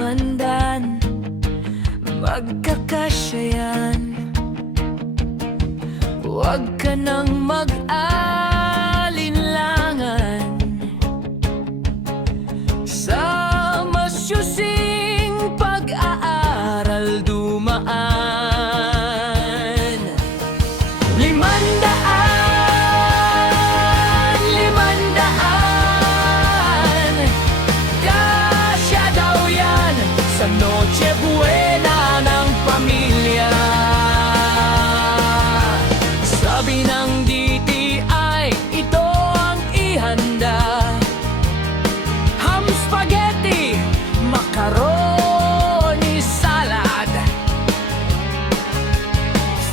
Limandan, magkakasya yan. Huwag ka nang mag-alinlangan sa masyusing pag-aaral dumaan. Limandaan, limandaan, kasya daw yan sa Noche Buena ng pamilya. Sabi ng DTI, ito ang ihanda: ham spaghetti, macaroni salad,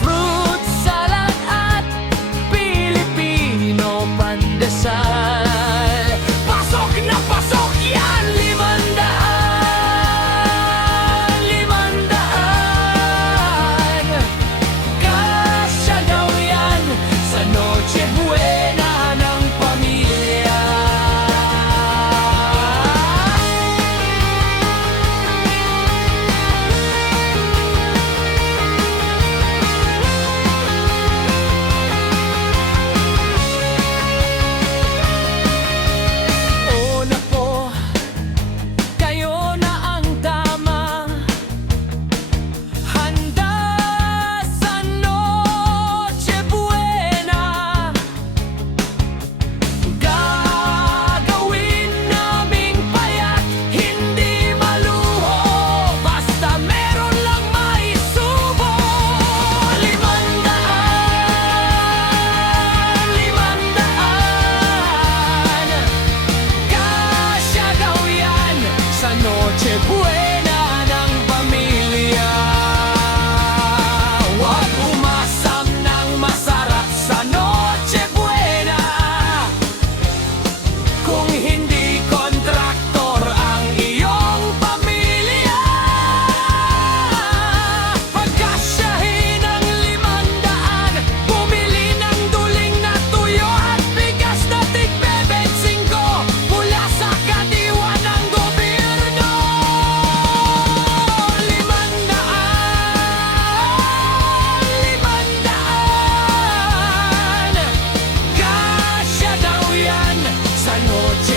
fruit salad at Pilipino pandesal. Pasok na pasok yan! Limandaan, limandaan, kasya daw yan sa Noche Buena ng pamilya. Una po, kayo na ang tama, handa sa Noche Buena. Gagawin naming payat, hindi maluho, basta meron lang maisubo. Limandaan, limandaan, kasya daw yan sa Noche Buena ng pamilya. Huwag umasam ng masarap sa Noche Buena kung hindi kontraktor ang iyong pamilya. Pagkasyahin ang 500, bumili ng duling na tuyo at bigas na tig-25 mula sa kadiwa ng gobyerno. Limandaan, limandaan, kasya daw yan sa Noche